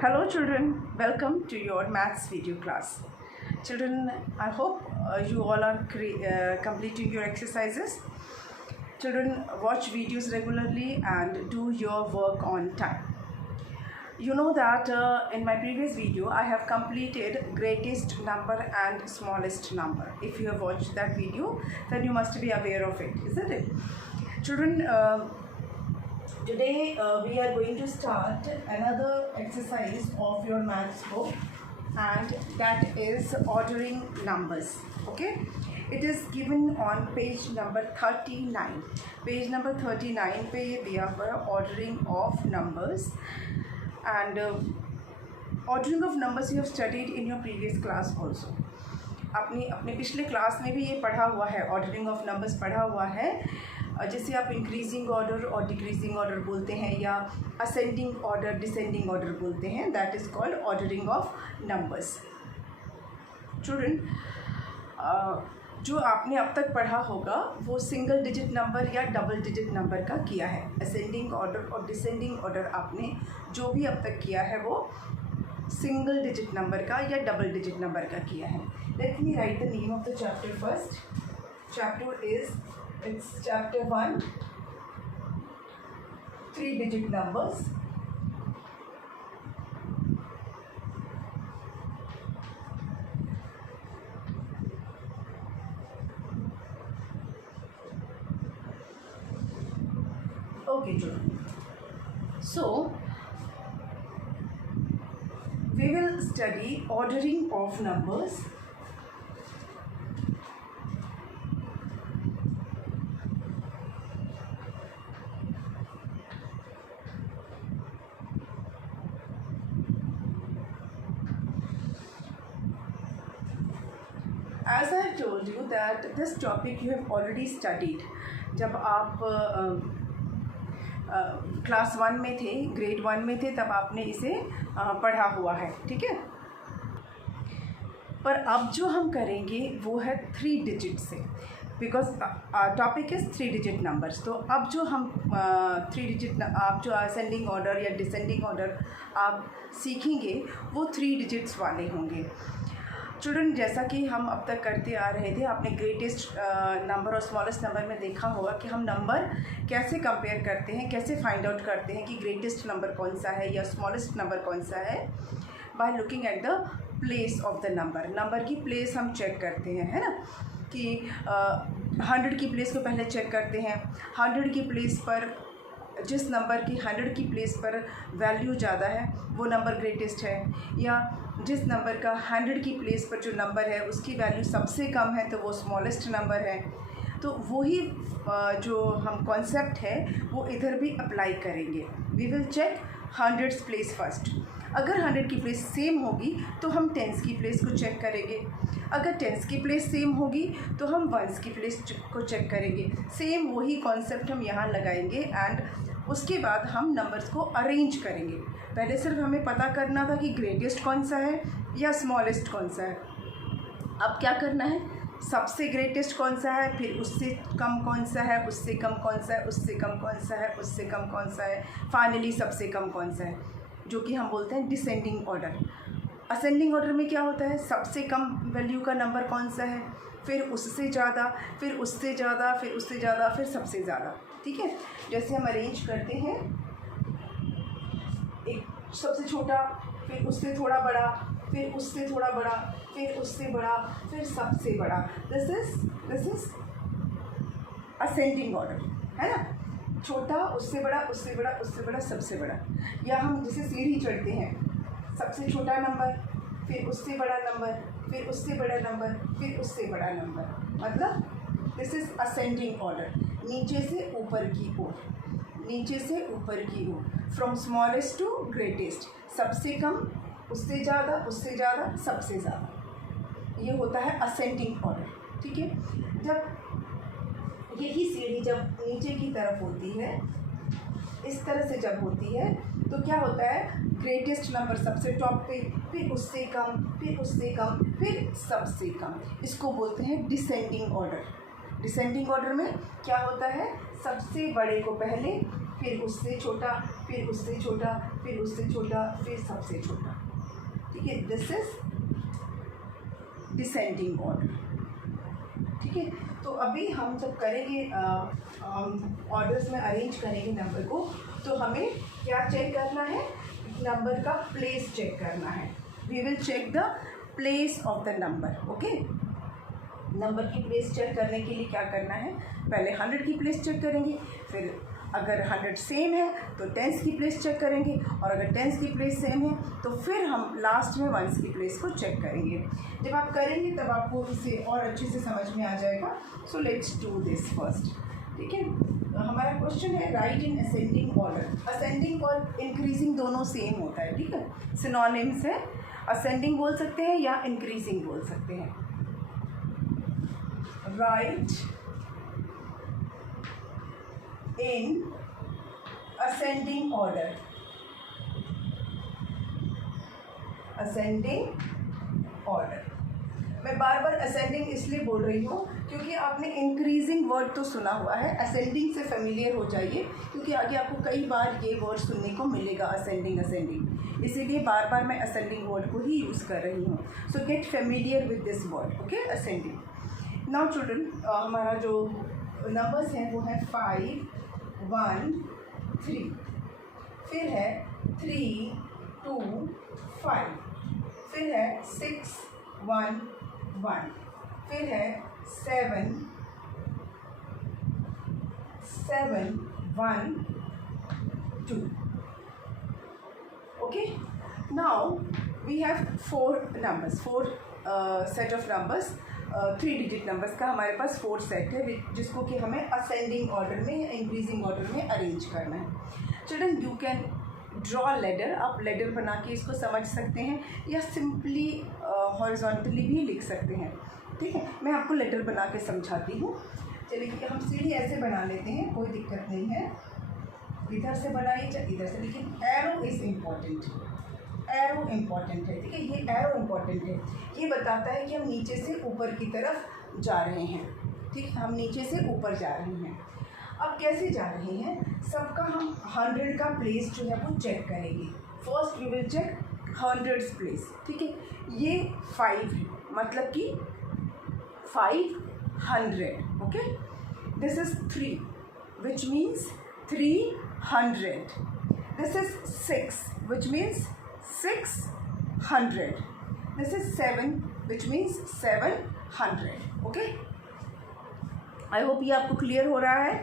Hello children, welcome to your maths video class. Children, I hope you all are completing your exercises. Children, watch videos regularly and do your work on time. You know that in my previous video I have completed greatest number and smallest number. If you have watched that video, then you must be aware of it, isn't it? Children, today we are going to start another exercise of your maths book, and that is ordering numbers. Okay, it is given on page number 39. Page number 39 पे ये दिया हुआ है ordering of numbers, and ordering of numbers you have studied in your previous class also. अपने पिछले class में भी ये पढ़ा हुआ है, ऑर्डरिंग ऑफ नंबर्स पढ़ा हुआ है, जिसे आप इंक्रीजिंग ऑर्डर और डिक्रीजिंग ऑर्डर बोलते हैं या असेंडिंग ऑर्डर डिसेंडिंग ऑर्डर बोलते हैं. That is called ordering of numbers. Student, जो आपने अब तक पढ़ा होगा वो सिंगल डिजिट नंबर या डबल डिजिट नंबर का किया है. असेंडिंग ऑर्डर और डिसेंडिंग ऑर्डर आपने जो भी अब तक किया है वो सिंगल डिजिट नंबर का या डबल डिजिट नंबर का किया है. Let me right the name of the chapter first. Chapter is It's chapter 1, 3-digit numbers. Okay, children. So, we will study ordering of numbers. As I have told you that this topic you have already studied. जब आप class 1 में थे, grade 1 में थे, तब आपने इसे पढ़ा हुआ है. ठीक है, पर अब जो हम करेंगे वो है 3 डिजिट से, because topic is 3 digit numbers. तो अब जो हम 3 डिजिट आप जो असेंडिंग ऑर्डर या डिसेंडिंग ऑर्डर आप सीखेंगे वो 3 डिजिट्स वाले होंगे. स्टूडेंट, जैसा कि हम अब तक करते आ रहे थे, आपने ग्रेटेस्ट नंबर और स्मॉलेस्ट नंबर में देखा होगा कि हम नंबर कैसे कंपेयर करते हैं, कैसे फाइंड आउट करते हैं कि ग्रेटेस्ट नंबर कौन सा है या स्मॉलेस्ट नंबर कौन सा है. By looking at the place of the number. Number की प्लेस हम चेक करते हैं, है ना, कि 100 की प्लेस को पहले चेक करते हैं. 100 की प्लेस पर जिस नंबर की 100 की प्लेस पर वैल्यू ज़्यादा है वो नंबर ग्रेटेस्ट है, या जिस नंबर का 100 की प्लेस पर जो नंबर है उसकी वैल्यू सबसे कम है तो वो स्मॉलेस्ट नंबर है. तो वही जो हम कॉन्सेप्ट है वो इधर भी अप्लाई करेंगे. We will check 100's place first. अगर 100 की प्लेस सेम होगी तो हम 10s की प्लेस को चेक करेंगे. अगर 10s की प्लेस सेम होगी तो हम 1s की प्लेस को चेक करेंगे. सेम वही कॉन्सेप्ट हम यहाँ लगाएंगे एंड उसके बाद हम नंबर्स को अरेंज करेंगे. पहले सिर्फ हमें पता करना था कि ग्रेटेस्ट कौन सा है या स्मॉलेस्ट कौन सा है. अब क्या करना है, सबसे ग्रेटेस्ट कौन सा है, फिर उससे कम कौन सा है, उससे कम कौन सा है, उससे कम कौन सा है, उससे कम कौन सा है, फाइनली सबसे कम कौन सा है, जो कि हम बोलते हैं डिसेंडिंग ऑर्डर. असेंडिंग ऑर्डर में क्या होता है, सबसे कम वैल्यू का नंबर कौन सा है, फिर उससे ज़्यादा, फिर उससे ज़्यादा, फिर उससे ज़्यादा, फिर सबसे ज़्यादा. ठीक है, जैसे हम अरेंज करते हैं, एक सबसे छोटा, फिर उससे थोड़ा बड़ा, फिर उससे थोड़ा बड़ा, फिर उससे बड़ा, फिर सबसे बड़ा. दिस इज असेंडिंग ऑर्डर, है ना. छोटा, उससे बड़ा, उससे बड़ा, उससे बड़ा, सबसे बड़ा. या हम जैसे सीढ़ी चढ़ते हैं, सबसे छोटा नंबर, फिर उससे बड़ा नंबर, फिर उससे बड़ा नंबर, फिर उससे बड़ा नंबर. मतलब दिस इज असेंडिंग ऑर्डर. नीचे से ऊपर की ओर, नीचे से ऊपर की ओर, फ्रॉम स्मॉलेस्ट टू ग्रेटेस्ट. सबसे कम, उससे ज़्यादा, उससे ज़्यादा, सबसे ज़्यादा. ये होता है असेंडिंग ऑर्डर. ठीक है, जब यही सीढ़ी जब नीचे की तरफ होती है, इस तरह से जब होती है, तो क्या होता है, ग्रेटेस्ट नंबर सबसे टॉप पे, फिर उससे कम, फिर उससे कम, फिर सबसे कम. इसको बोलते हैं डिसेंडिंग ऑर्डर. डिसेंडिंग ऑर्डर में क्या होता है, सबसे बड़े को पहले, फिर उससे छोटा, फिर उससे छोटा, फिर उससे छोटा, फिर सबसे छोटा। ठीक है, दिस इज डिसेंडिंग ऑर्डर। ठीक है, तो अभी हम जब करेंगे ऑर्डर्स में अरेंज करेंगे नंबर को, तो हमें क्या चेक करना है, नंबर का प्लेस चेक करना है। We will check the place of the number. Okay, number की प्लेस चेक करने के लिए क्या करना है, पहले 100 की प्लेस चेक करेंगे, फिर अगर 100 सेम है तो टेंस की प्लेस चेक करेंगे, और अगर टेंस की प्लेस सेम है तो फिर हम लास्ट में वंस की प्लेस को चेक करेंगे। जब आप करेंगे तब आपको इसे और अच्छे से समझ में आ जाएगा। So let's do this first. ठीक है, हमारा क्वेश्चन है राइट इन असेंडिंग ऑर्डर। असेंडिंग और इंक्रीजिंग दोनों सेम होता है। ठीक है, सिनोनिम्स है, असेंडिंग बोल सकते हैं या इंक्रीजिंग बोल सकते हैं। राइट इन असेंडिंग ऑर्डर। असेंडिंग ऑर्डर, मैं बार बार असेंडिंग इसलिए बोल रही हूँ क्योंकि आपने इंक्रीजिंग वर्ड तो सुना हुआ है। असेंडिंग से फेमिलियर हो जाइए, क्योंकि आगे आपको कई बार ये वर्ड सुनने को मिलेगा, असेंडिंग असेंडिंग, इसीलिए बार बार मैं असेंडिंग वर्ड को ही यूज़ कर रही हूँ। सो get familiar with this word. Okay, ascending. Now children, हमारा जो नंबर्स हैं वो है 5, 1, 3, फिर है 3, 2, 5, फिर है 6, 1, 1, फिर है 7, 7, 1, 2। Okay, now we have 4 numbers, 4 set of numbers, 3 digit numbers का हमारे पास 4 सेट है, जिसको कि हमें असेंडिंग ऑर्डर में या इंक्रीजिंग ऑर्डर में अरेंज करना है। Children, you can draw ladder, आप लेडर बना के इसको समझ सकते हैं या सिंपली हॉरिजॉन्टली भी लिख सकते हैं। ठीक है, मैं आपको लेटर बना के समझाती हूँ। चलिए, हम सीढ़ी ऐसे बना लेते हैं, कोई दिक्कत नहीं है, इधर से बनाइए चाहे इधर से, लेकिन arrow is important. Arrow important है। ठीक है, ये एरो इम्पॉर्टेंट है, ये बताता है कि हम नीचे से ऊपर की तरफ जा रहे हैं। ठीक है, हम नीचे से ऊपर जा रहे हैं। अब कैसे जा रहे हैं, सबका हम 100 का प्लेस जो है वो चेक करेंगे। First we will check 100 place. ठीक है, ये 5 है, मतलब कि 500। Okay, this is 3 which means 300। This is 6 which means 600। This is 7 which means 700। Okay, I hope ये आपको क्लियर हो रहा है।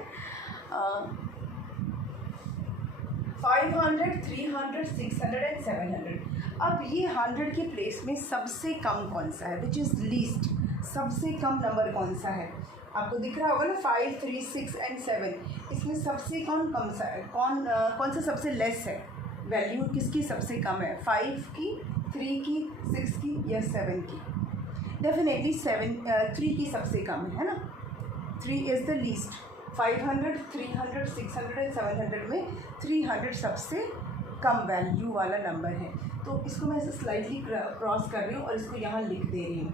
500, 300, 600 एंड 700। अब ये 100 के प्लेस में सबसे कम कौन सा है, विच इज़ लीस्ट, सबसे कम नंबर कौन सा है, आपको दिख रहा होगा ना, 5, 3, 6 एंड 7। इसमें सबसे कम सा है, कौन सा सबसे लेस है, वैल्यू किसकी सबसे कम है, 5 की, 3 की, 6 की या 7 की। डेफिनेटली 3 की सबसे कम है ना, 3 इज़ द लीस्ट। 500, 300, 600 एंड 700 में 300 सबसे कम वैल्यू वाला नंबर है। तो इसको मैं ऐसे स्लाइटली क्रॉस कर रही हूँ और इसको यहाँ लिख दे रही हूँ।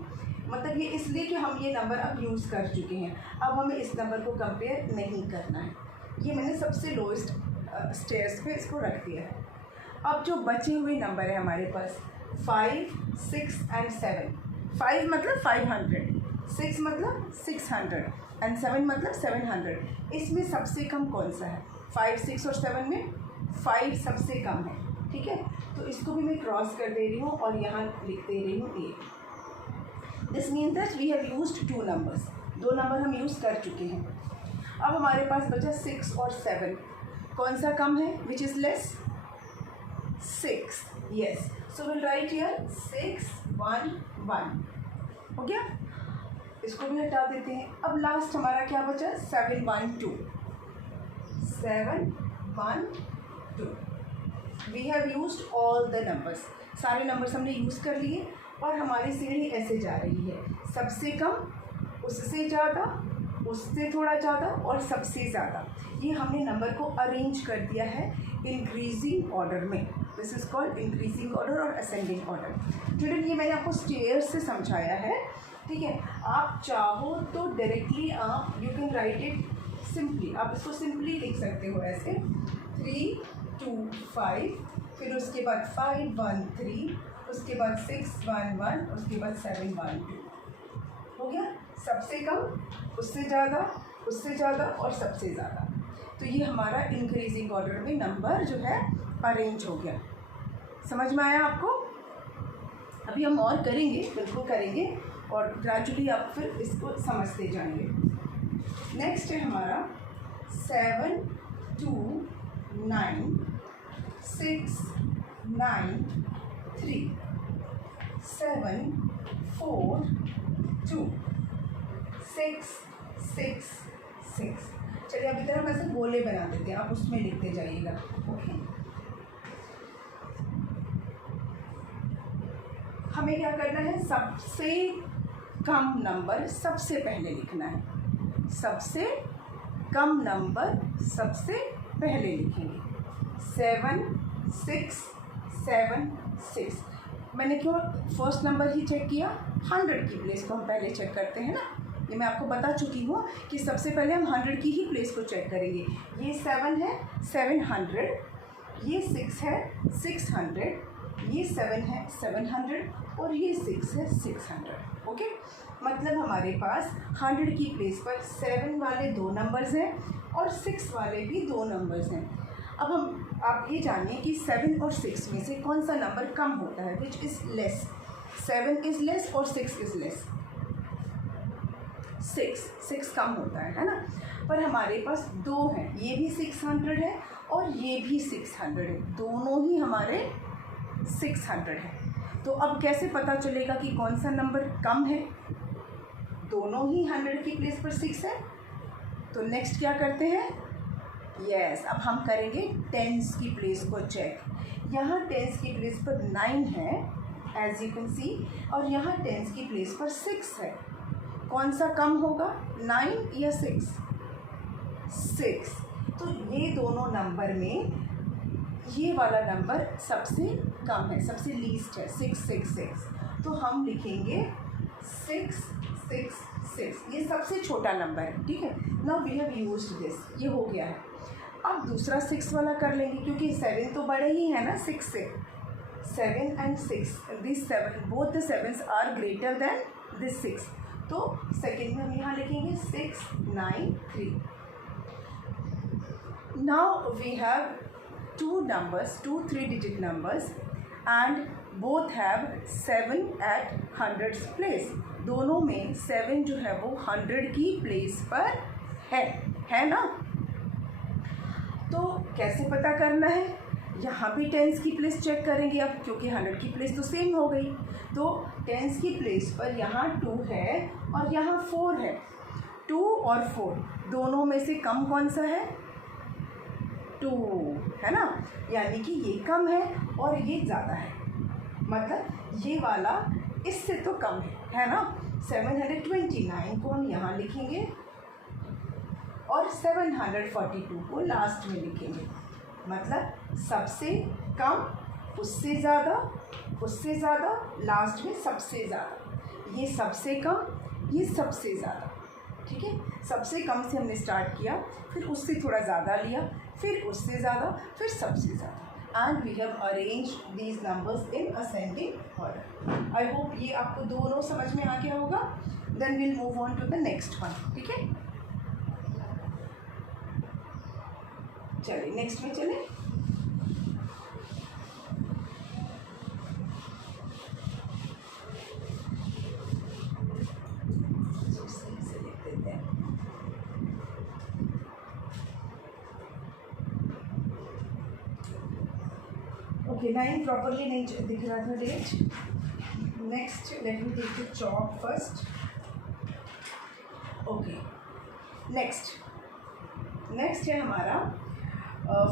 मतलब ये इसलिए कि हम ये नंबर अब यूज़ कर चुके हैं, अब हमें इस नंबर को कंपेयर नहीं करना है। ये मैंने सबसे लोएस्ट स्टेयर्स पे इसको रख दिया है। अब जो बचे हुए नंबर है हमारे पास 5, 6 एंड 7। 5 मतलब 500, 6 मतलब 600 एंड 7 मतलब 700। इसमें सबसे कम कौन सा है, 5, 6 और 7 में 5 सबसे कम है। ठीक है, तो इसको भी मैं क्रॉस कर दे रही हूँ और यहाँ लिख दे रही हूँ A. This means that we have used 2 numbers, 2 number हम यूज़ कर चुके हैं। अब हमारे पास बचा 6 और 7, कौन सा कम है, which is less, 6। Yes, so will write here 6, 1, 1। हो गया, इसको भी हटा देते हैं। अब लास्ट हमारा क्या बचा, 7, 1, 2। 7, 1, 2। We have used all the numbers, सारे नंबर्स हमने यूज़ कर लिए और हमारी सीढ़ी ऐसे जा रही है, सबसे कम, उससे ज़्यादा, उससे थोड़ा ज़्यादा और सबसे ज़्यादा। ये हमने नंबर को अरेंज कर दिया है इंक्रीजिंग ऑर्डर में। This is called increasing order और असेंडिंग ऑर्डर। चिल्ड्रन, ये मैंने आपको स्टेयर्स से समझाया है। ठीक है, आप चाहो तो डायरेक्टली आप you can write it simply आप इसको सिंपली लिख सकते हो ऐसे 3 2 5, फिर उसके बाद 5 1 3, उसके बाद 6 1 1, उसके बाद 7 1 2। हो गया, सबसे कम, उससे ज़्यादा, उससे ज़्यादा और सबसे ज़्यादा। तो ये हमारा इंक्रीजिंग ऑर्डर में नंबर जो है अरेंज हो गया। समझ में आया आपको? अभी हम और करेंगे, बिल्कुल करेंगे, और ग्रेजुअली आप फिर इसको समझते जाएंगे। नेक्स्ट है हमारा 7 2 9 6 9 3 7 4 2 6 6 6। चलिए अभी तरह हम ऐसे गोले बना देते हैं, आप उसमें लिखते जाइएगा। ओके, हमें क्या करना है, सबसे कम नंबर सबसे पहले लिखना है। सबसे कम नंबर सबसे पहले लिखेंगे। 7 6 7 6। मैंने क्यों फर्स्ट नंबर ही चेक किया? 100 की प्लेस को हम पहले चेक करते हैं ना, ये मैं आपको बता चुकी हूँ कि सबसे पहले हम 100 की ही प्लेस को चेक करेंगे। ये 7 है 700, ये 6 है 600, ये 7 है 700 और ये 6 है 600। ओके, मतलब हमारे पास 100 की प्लेस पर 7 वाले 2 नंबर्स हैं और 6 वाले भी 2 नंबर्स हैं। अब आप ये जानिए कि 7 और 6 में से कौन सा नंबर कम होता है, which is less. 7 is less और 6 इज़ लेस। 6 कम होता है ना। पर हमारे पास 2 हैं, ये भी 600 है और ये भी 600 है, दोनों ही हमारे 600 है। तो अब कैसे पता चलेगा कि कौन सा नंबर कम है? दोनों ही 100 की प्लेस पर 6 है। तो नेक्स्ट क्या करते हैं? यस, अब हम करेंगे टेंस की प्लेस को चेक। यहाँ टेंस की प्लेस पर 9 है एज यू कैन सी, और यहाँ टेंस की प्लेस पर 6 है। कौन सा कम होगा, 9 या 6? 6। तो ये दोनों नंबर में ये वाला नंबर सबसे कम है, सबसे लीस्ट है, 666। तो हम लिखेंगे 666, ये सबसे छोटा नंबर है। ठीक है, now we have used this, ये हो गया है। अब दूसरा 6 वाला कर लेंगे, क्योंकि 7 तो बड़े ही है ना 6 से। 7 and 6, this 7, both the 7s are greater than this 6। तो सेकेंड में हम यहाँ लिखेंगे 6 9 3। Now we have 2 numbers, 2 3-digit numbers, and both have 7 at 100's place। दोनों में 7 जो है वो 100 की प्लेस पर है ना। तो कैसे पता करना है? यहाँ भी टेंस की प्लेस चेक करेंगे अब, क्योंकि 100 की प्लेस तो सेम हो गई। तो टेंस की प्लेस पर यहाँ 2 है और यहाँ 4 है। 2 और 4 दोनों में से कम कौन सा है? 2 है ना, यानी कि ये कम है और ये ज़्यादा है, मतलब ये वाला इससे तो कम है ना। 729 को हम यहाँ लिखेंगे और 742 को लास्ट में लिखेंगे। मतलब सबसे कम, उससे ज़्यादा, उससे ज़्यादा, लास्ट में सबसे ज़्यादा। ये सबसे कम, ये सबसे ज़्यादा। ठीक है, सबसे कम से हमने स्टार्ट किया, फिर उससे थोड़ा ज़्यादा लिया, फिर उससे ज़्यादा, फिर सबसे ज़्यादा। And we have arrange these numbers in ascending order. I hope ये आपको दोनों समझ में आ गया होगा। Then will move on to the next one. ठीक है, चलिए नेक्स्ट में चलें। ओके, 9 प्रॉपरली नहीं दिख रहा था date. Next let me take the chalk first. Okay, next है हमारा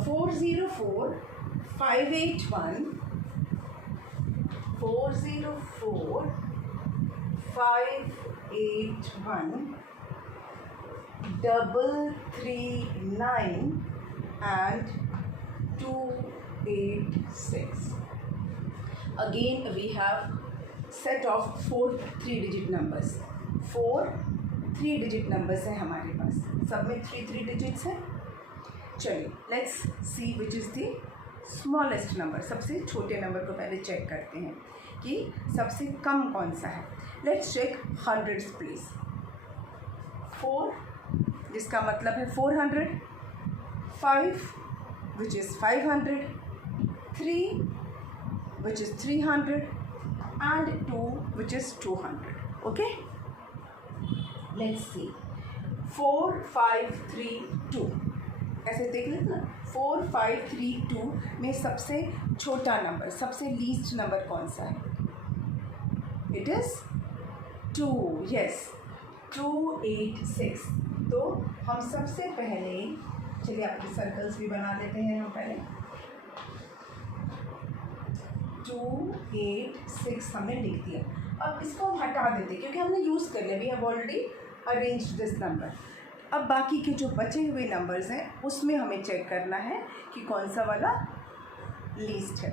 404 581 404 581 339 and 286. Again we have set of 4 3-digit numbers। 4 3-digit numbers है हमारे पास। सब में 3 डिजिट्स हैं। चलिए let's see which is the smallest number. सबसे छोटे नंबर को पहले चेक करते हैं कि सबसे कम कौन सा है। Let's check hundreds please. 4 जिसका मतलब है 400, 5 which is 500, 3 which is 300 and 2 which is 200. Okay, let's see 4 5 3 2 ऐसे देख लेते ना। 4 5 3 2 में सबसे छोटा नंबर, सबसे लीस्ट नंबर कौन सा है? It is 2। यस, 286। तो हम सबसे पहले, चलिए आपके सर्कल्स भी बना देते हैं हम पहले। 286 हमने लिख दिया। अब इसको हम हटा देते क्योंकि हमने यूज़ कर लिया, we have already arrange this number. अब बाकी के जो बचे हुए नंबर्स हैं उसमें हमें चेक करना है कि कौन सा वाला लीस्ट है।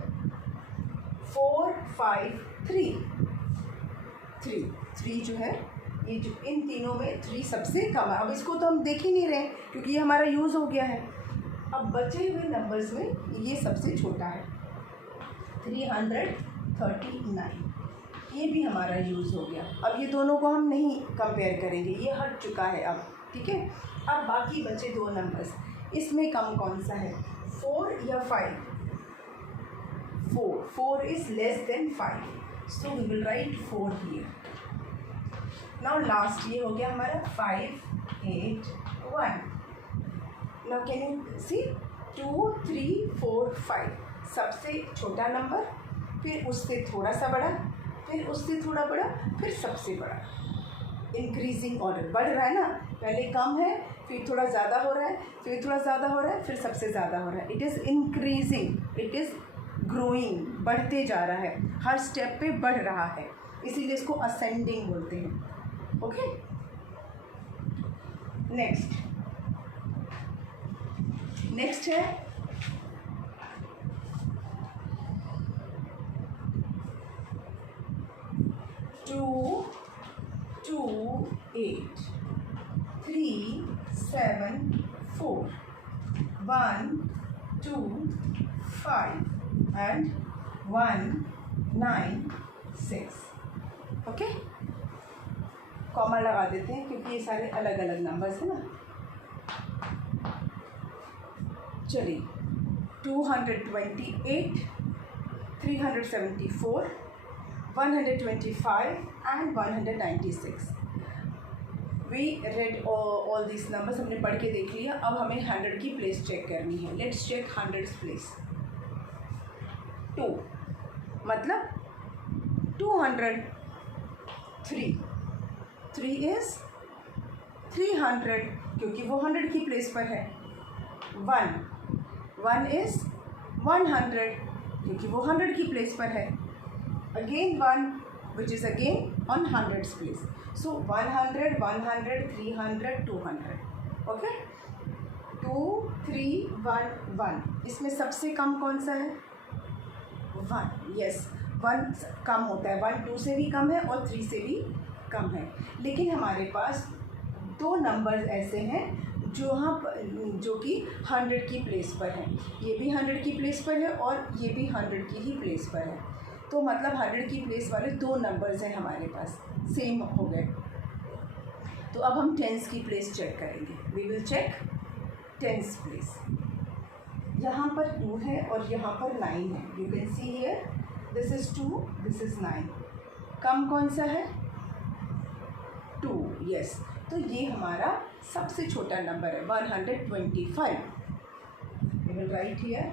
4 5 3 3 जो है, ये जो इन तीनों में 3 सबसे कम है। अब इसको तो हम देख ही नहीं रहे क्योंकि ये हमारा यूज़ हो गया है। अब बचे हुए नंबर्स में ये सबसे छोटा है 339, ये भी हमारा यूज़ हो गया। अब ये दोनों को हम नहीं कंपेयर करेंगे, ये हट चुका है अब, ठीक है। अब बाकी बचे 2 नंबर्स, इसमें कम कौन सा है, 4 या 5? 4 is less than 5, so we will write 4 here. Now last ये हो गया हमारा 5 8 1। नाउ कैन यू सी 2 3 4 5, सबसे छोटा नंबर, फिर उससे थोड़ा सा बड़ा, फिर उससे थोड़ा बड़ा, फिर सबसे बड़ा। इंक्रीजिंग ऑर्डर, बढ़ रहा है ना, पहले कम है, फिर थोड़ा ज़्यादा हो रहा है, फिर थोड़ा ज़्यादा हो रहा है, फिर सबसे ज़्यादा हो रहा है। It is increasing, it is growing, बढ़ते जा रहा है, हर स्टेप पे बढ़ रहा है, इसीलिए इसको असेंडिंग बोलते हैं। ओके, नेक्स्ट है 2 2 8 3 7 4 1 2 5 and 1 9 6। ओके, कॉमा लगा देते हैं क्योंकि ये सारे अलग अलग नंबर्स हैं ना। चलिए 228 374 125 and 196। We read all this numbers, हमने पढ़ के देख लिया। अब हमें 100 की प्लेस चेक करनी है। Let's check 100 place. 2 मतलब 200, 3 इज़ 300 क्योंकि वो 100 की प्लेस पर है। 1 इज़ 100 क्योंकि वो 100 की प्लेस पर है। Again 1 which is again on 100's place. So 100 100 300 200. Okay, 2 3 1 1। इसमें सबसे कम कौन सा है? 1। यस, 1 कम होता है, 1 2 से भी कम है और 3 से भी कम है। लेकिन हमारे पास 2 नंबर ऐसे हैं जो कि 100 की प्लेस पर हैं। ये भी 100 की प्लेस पर है और ये भी 100 की ही प्लेस पर है। तो मतलब 100 की प्लेस वाले 2 नंबर्स हैं हमारे पास, सेम हो गए। तो अब हम टेंस की प्लेस चेक करेंगे। We will check tens place. यहाँ पर 2 है और यहाँ पर 9 है। You can see here, this is 2, this is 9। कम कौन सा है? 2। यस, तो ये हमारा सबसे छोटा नंबर है 125। We will write here.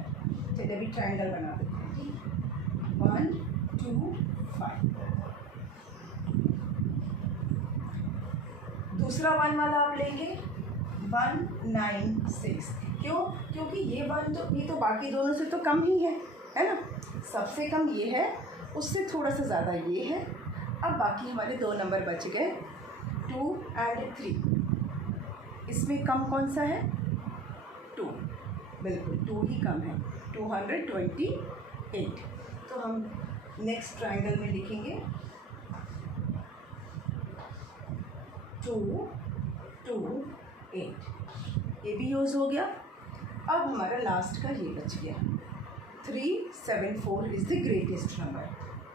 चलिए अभी ट्रायंगल बना देते हैं। 1 2 5। दूसरा 1 वाला आप लेंगे 196। क्यों? क्योंकि ये तो बाकी दोनों से तो कम ही है ना। सबसे कम ये है, उससे थोड़ा सा ज़्यादा ये है। अब बाकी हमारे 2 नंबर बच गए 2 and 3। इसमें कम कौन सा है? 2। बिल्कुल 2 ही कम है, 228। तो हम नेक्स्ट ट्रायंगल में लिखेंगे 2 2 8, ये भी यूज़ हो गया। अब हमारा लास्ट का ये बच गया 374 इज़ द ग्रेटेस्ट नंबर।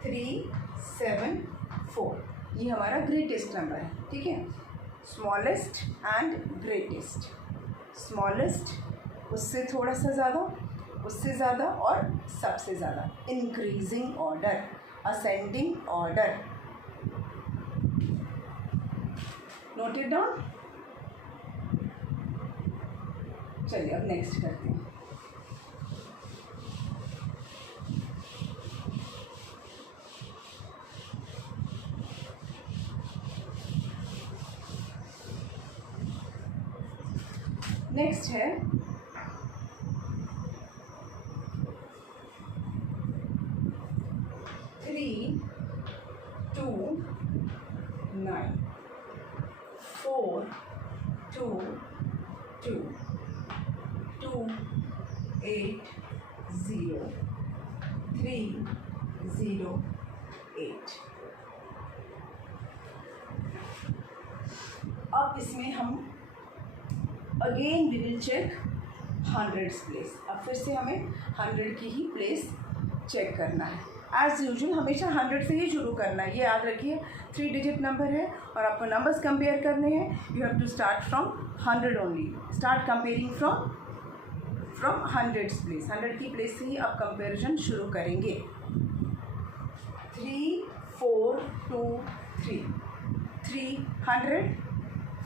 374 ये हमारा ग्रेटेस्ट नंबर है, ठीक है। स्मॉलेस्ट एंड ग्रेटेस्ट, स्मॉलेस्ट उससे थोड़ा सा ज़्यादा, उससे ज़्यादा और सबसे ज़्यादा, increasing order, ascending order. Note it down. चलिए अब नेक्स्ट करते हैं। नेक्स्ट है 3, 2, 9, 4, 2, 2, 2, 8, 0, 3, 0, 8। अब इसमें हम again we will check hundreds place. अब फिर से हमें 100 की ही प्लेस चेक करना है। एज़ यूजुअल हमेशा 100 से ही शुरू करना है, ये याद रखिए। 3 डिजिट नंबर है और आपको नंबर्स कंपेयर करने हैं। You have to start from 100 only. Start comparing from hundreds place. 100 की प्लेस से ही आप कंपेरिजन शुरू करेंगे। 3, 4, 2, 3, 300,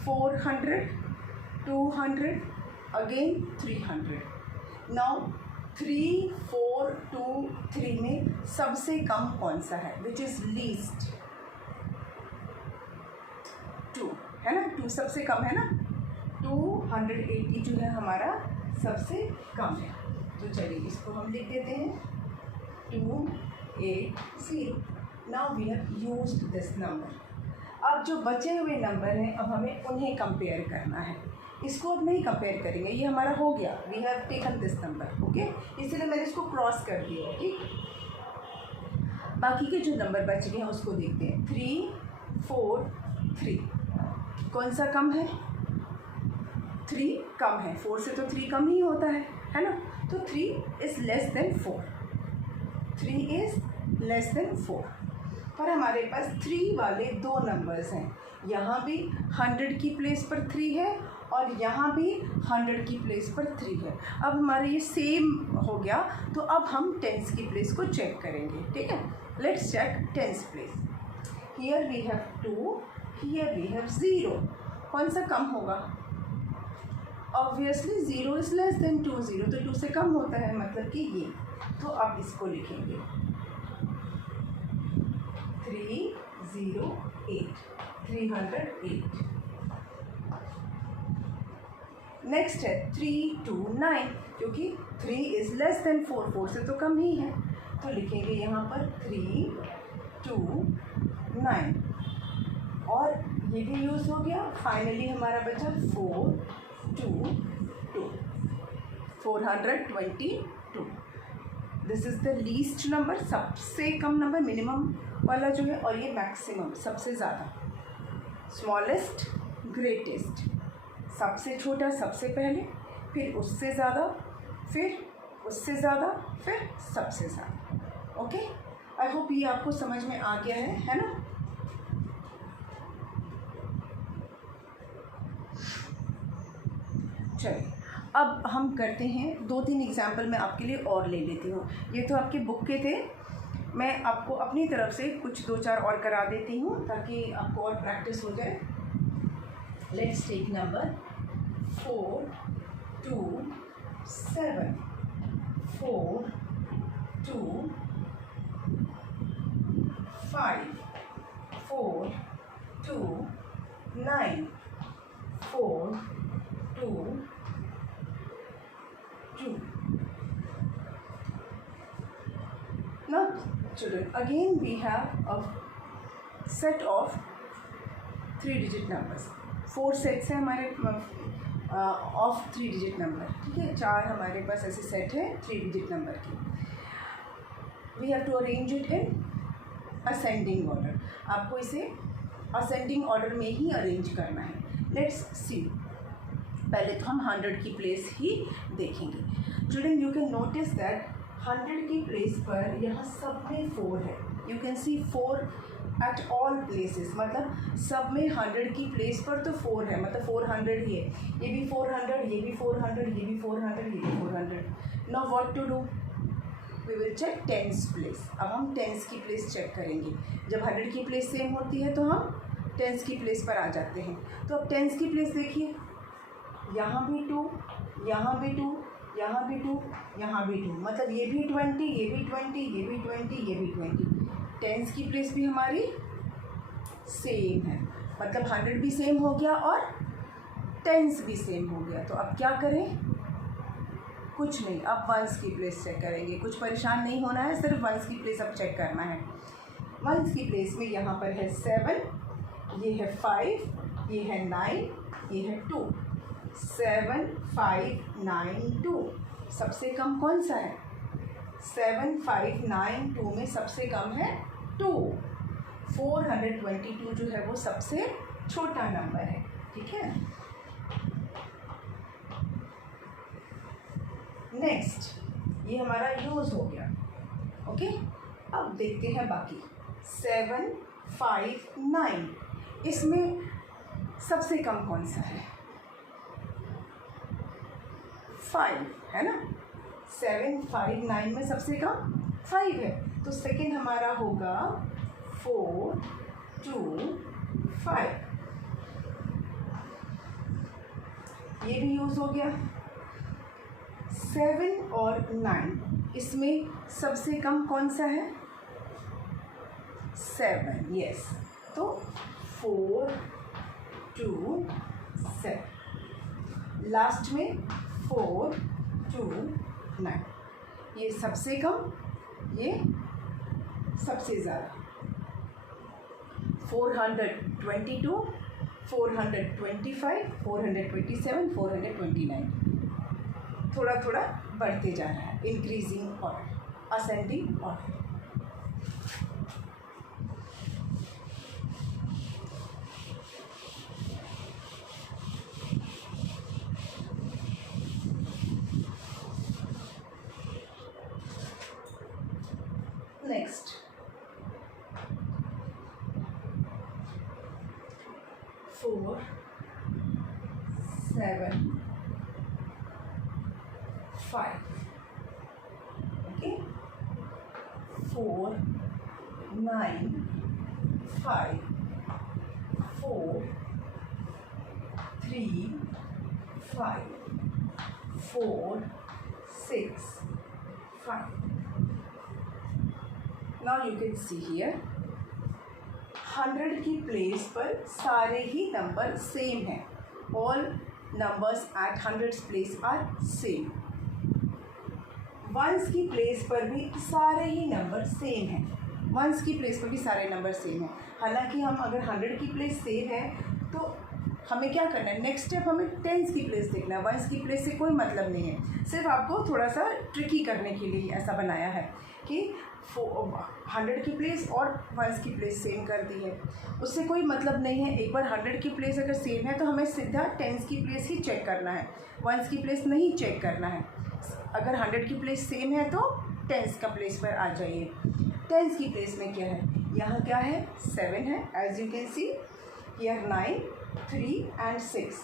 400, 200, again 300। Now 3, 4, 2, 3 में सबसे कम कौन सा है, विच इज़ लीस्ट? 2 है ना, 2 सबसे कम है ना। 280 जो है हमारा सबसे कम है। तो चलिए इसको हम लिख देते हैं 280। Now we have used this number. अब जो बचे हुए नंबर हैं अब हमें उन्हें कंपेयर करना है। इसको अब नहीं कंपेयर करेंगे, ये हमारा हो गया। We have taken this number, okay. इसलिए मैंने इसको क्रॉस कर दिया, ठीक। बाकी के जो नंबर बच गए हैं उसको देखते हैं। 3, 4, 3 कौन सा कम है? 3 कम है। 4 से तो 3 कम ही होता है ना। तो 3 is less then 4। 3 is less then 4। पर हमारे पास 3 वाले 2 नंबर्स हैं। यहाँ भी 100 की प्लेस पर 3 है और यहाँ भी 100 की प्लेस पर 3 है। अब हमारा ये सेम हो गया, तो अब हम टेंस की प्लेस को चेक करेंगे, ठीक है। Let's check tens place. Here we have 2, here we have 0। कौन सा कम होगा? Obviously 0 is less then 2। 0 तो 2 से कम होता है, मतलब कि ये। तो अब इसको लिखेंगे 308, 308। नेक्स्ट है 329, क्योंकि 3 इज़ लेस देन 4। 4 से तो कम ही है, तो लिखेंगे यहाँ पर 329। और ये भी यूज़ हो गया। फाइनली हमारा बचा 422, 422। This is the least number, सबसे कम नंबर, मिनिमम वाला जो है, और ये मैक्सिमम सबसे ज़्यादा। स्मॉलेस्ट, ग्रेटेस्ट, सबसे छोटा सबसे पहले, फिर उससे ज़्यादा, फिर उससे ज़्यादा, फिर सबसे ज़्यादा। ओके, आई होप ये आपको समझ में आ गया है ना। चलिए अब हम करते हैं 2-3 एग्जाम्पल मैं आपके लिए और ले लेती हूँ। ये तो आपके बुक के थे, मैं आपको अपनी तरफ से कुछ 2-4 और करा देती हूँ ताकि आपको और प्रैक्टिस हो जाए। Let's take number 4, 2, 7, 4, 2, 5, 4, 2, 9, 4, 2, 2. Now children, again we have a set of 3-digit numbers. 4 sets हैं हमारे ऑफ 3-digit नंबर, ठीक है। 4 हमारे पास ऐसे सेट है 3-digit नंबर की। We have to arrange it in ascending order. आपको इसे असेंडिंग ऑर्डर में ही अरेंज करना है। लेट्स सी पहले तो हम 100 की प्लेस ही देखेंगे। Children you can notice that 100 की प्लेस पर यहाँ सब में 4 है। You can C 4 at all places, मतलब सब में 100 की प्लेस पर तो 4 है, मतलब 400 ही है। ये भी 400, ये भी 400, ये भी 400, ये भी 400। Now what to do, we will check tens place. अब हम टेंस की प्लेस चेक करेंगे। जब 100 की प्लेस सेम होती है तो हम टेंस की प्लेस पर आ जाते हैं। तो अब टेंस की प्लेस देखिए, यहाँ भी 2, यहाँ भी 2, यहाँ भी 2, यहाँ भी 2, मतलब ये भी 20, ये भी 20, ये भी 20, ये भी 20। टेंस की प्लेस भी हमारी सेम है, मतलब 100 भी सेम हो गया और टेंस भी सेम हो गया। तो अब क्या करें, कुछ नहीं, अब वंस की प्लेस चेक करेंगे। कुछ परेशान नहीं होना है, सिर्फ वंस की प्लेस अब चेक करना है। वंस की प्लेस में यहाँ पर है 7, ये है 5, ये है 9, ये है 2। 7, 5, 9, 2। सबसे कम कौन सा है? 7, 5, 9, 2 में सबसे कम है 2। 422 जो है वो सबसे छोटा नंबर है, ठीक है। नेक्स्ट, ये हमारा यूज़ हो गया, ओके। अब देखते हैं बाकी। 7, 5, 9, इसमें सबसे कम कौन सा है? 5 है ना। 7, 5, 9 में सबसे कम 5 है, तो सेकेंड हमारा होगा 4, 2, 5। ये भी यूज़ हो गया। 7 और 9, इसमें सबसे कम कौन सा है? 7, यस। तो 4, 2, 7। लास्ट में 4, 2, 9। ये सबसे कम, ये सबसे ज़्यादा। 422, 425, 427, 429। थोड़ा थोड़ा बढ़ते जा रहा है, increasing order, ascending order. Next, 4, 7, 5, okay, 4, 9, 5, 4, 3, 5, 4, 6, 5. Now you can see here 100 की प्लेस पर सारे ही नंबर सेम हैं। All numbers at 100's place are same. Ones की प्लेस पर भी सारे ही नंबर सेम हैं। वंस की प्लेस पर भी सारे नंबर सेम हैं। हालांकि हम अगर 100 की प्लेस सेम है तो हमें क्या करना है, नेक्स्ट स्टेप हमें टेंस की प्लेस देखना है। वंस की प्लेस से कोई मतलब नहीं है, सिर्फ आपको थोड़ा सा ट्रिकी करने के लिए ऐसा बनाया है कि 100 की प्लेस और वंस की प्लेस सेम कर दी है। उससे कोई मतलब नहीं है। एक बार 100 की प्लेस अगर सेम है तो हमें सीधा टेंस की प्लेस ही चेक करना है, वंस की प्लेस नहीं चेक करना है। अगर 100 की प्लेस सेम है तो टेंस का प्लेस पर आ जाइए। टेंस की प्लेस में क्या है, यहाँ क्या है, 7 है, as you can see here 9, 3 and 6।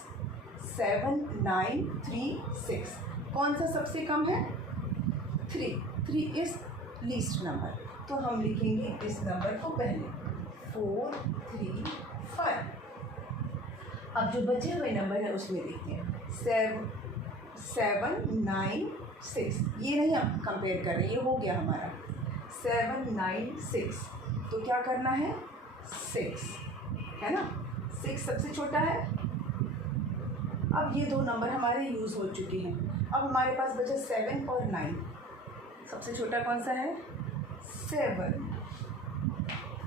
7, 9, 3, 6। कौन सा सबसे कम है? 3। 3 इज़ लीस्ट नंबर, तो हम लिखेंगे इस नंबर को पहले 4, 3, 5। अब जो बचे हुए नंबर है उसमें देखते हैं 7, 9, 6। ये नहीं हम कंपेयर कर रहे, ये हो गया हमारा 7, 9, 6। तो क्या करना है, 6 है ना, 6 सबसे छोटा है। अब ये दो नंबर हमारे यूज़ हो चुके हैं। अब हमारे पास बचा 7 और 9। सबसे छोटा कौन सा है, 7,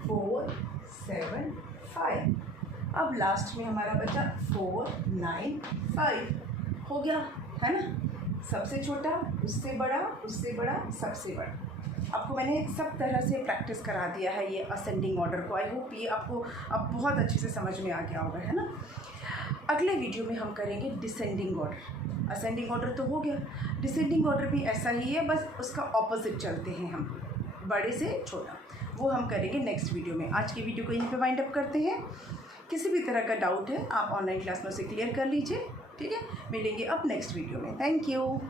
4, 7, 5। अब लास्ट में हमारा बचा 4, 9, 5। हो गया है ना, सबसे छोटा, उससे बड़ा, उससे बड़ा, सबसे बड़ा। आपको मैंने सब तरह से प्रैक्टिस करा दिया है ये असेंडिंग ऑर्डर को। आई होप ये आपको अब बहुत अच्छे से समझ में आ गया होगा, है ना। अगले वीडियो में हम करेंगे डिसेंडिंग ऑर्डर। असेंडिंग ऑर्डर तो हो गया, डिसेंडिंग ऑर्डर भी ऐसा ही है, बस उसका ऑपोजिट चलते हैं हम, बड़े से छोटा, वो हम करेंगे नेक्स्ट वीडियो में। आज की वीडियो को यहीं पे वाइंड अप करते हैं। किसी भी तरह का डाउट है आप ऑनलाइन क्लास में से क्लियर कर लीजिए, ठीक है। मिलेंगे अब नेक्स्ट वीडियो में। Thank you.